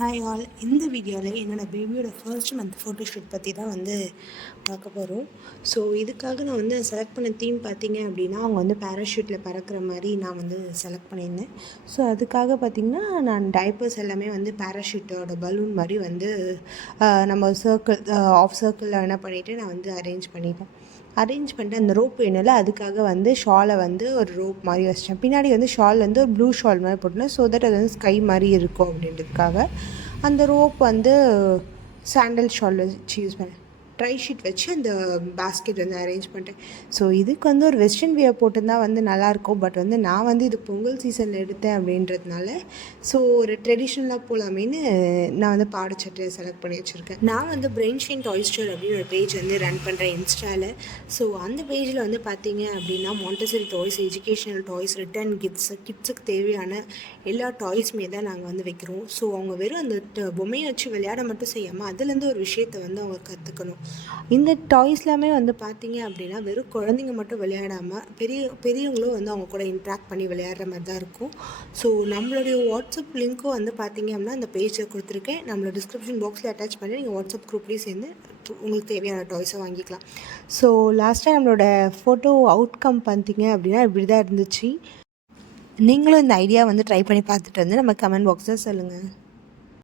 Hi all, இந்த வீடியோவில் என்னோடய பேபியோட ஃபர்ஸ்ட் மந்த் ஃபோட்டோஷூட் பற்றி தான் பார்க்க போகிறோம். ஸோ இதுக்காக நான் செலக்ட் பண்ண தீம் பார்த்திங்க அப்படின்னா, அவங்க பேராஷூட்டில் பறக்கிற மாதிரி நான் செலக்ட் பண்ணியிருந்தேன். ஸோ அதுக்காக பார்த்திங்கன்னா, நான் டைப்பர்ஸ் எல்லாமே பேராஷூட்டோட பலூன் மாதிரி நம்ம சர்க்கிள் ஆஃப் சர்க்கிளில் என்ன பண்ணிவிட்டு நான் அரேஞ்ச் பண்ணிட்டு அந்த ரோப் வேணும்ல, அதுக்காக ஷாலை ஒரு ரோப் மாதிரி வச்சிட்டேன். பின்னாடி ஷால் ஒரு ப்ளூ ஷால் மாதிரி போட்டேன். ஸோ தட் அது ஸ்கை மாதிரி இருக்கும் அப்படின்றதுக்காக அந்த ரோப் சாண்டல் ஷால் வச்சு யூஸ் பண்ணேன். ட்ரை ஷீட் வச்சு அந்த பேஸ்கெட் அரேஞ்ச் பண்ணிட்டேன். ஸோ இதுக்கு ஒரு வெஸ்டர்ன் வியர் போட்டிருந்தா நல்லாயிருக்கும். பட் நான் இது பொங்கல் சீசனில் எடுத்தேன் அப்படின்றதுனால ஸோ ஒரு ட்ரெடிஷ்னலாக போகலாமேன்னு நான் பாவாடை செலக்ட் பண்ணி வச்சுருக்கேன். நான் பிரெயின் ஷைன் டாய் ஸ்டோர் அப்படின்னு ஒரு பேஜ் ரன் பண்ணுறேன் இன்ஸ்டாவில். ஸோ அந்த பேஜில் பார்த்தீங்க அப்படின்னா Montessori toys, educational toys, return கிட்ஸுக்கு தேவையான எல்லா டாய்ஸுமே தான் நாங்கள் வைக்கிறோம். ஸோ அவங்க வெறும் அந்த பொம்மையை வச்சு விளையாட மட்டும் செய்யாமல் அதுலேருந்து ஒரு விஷயத்தை அவங்க கற்றுக்கணும். இந்த டாய்ஸ் எல்லாமே பார்த்தீங்க அப்படின்னா வெறும் குழந்தைங்க மட்டும் விளையாடாமல் பெரியவங்களும் அவங்க கூட இன்ட்ராக்ட் பண்ணி விளையாடுற மாதிரி தான் இருக்கும். ஸோ நம்மளுடைய வாட்ஸ்அப் லிங்க்கும் பார்த்தீங்க அப்படின்னா அந்த பேஜில் கொடுத்துருக்கேன். நம்மளோட டிஸ்கிரிப்ஷன் பாக்ஸில் அட்டாச் பண்ணி நீங்கள் வாட்ஸ்அப் குரூப்லேயும் சேர்ந்து உங்களுக்கு தேவையான டாய்ஸை வாங்கிக்கலாம். ஸோ லாஸ்ட்டாக நம்மளோட ஃபோட்டோ அவுட்கம் பார்த்தீங்க அப்படின்னா இப்படி தான் இருந்துச்சு. நீங்களும் இந்த ஐடியா ட்ரை பண்ணி பார்த்துட்டு நம்ம கமெண்ட் பாக்ஸில் சொல்லுங்கள்.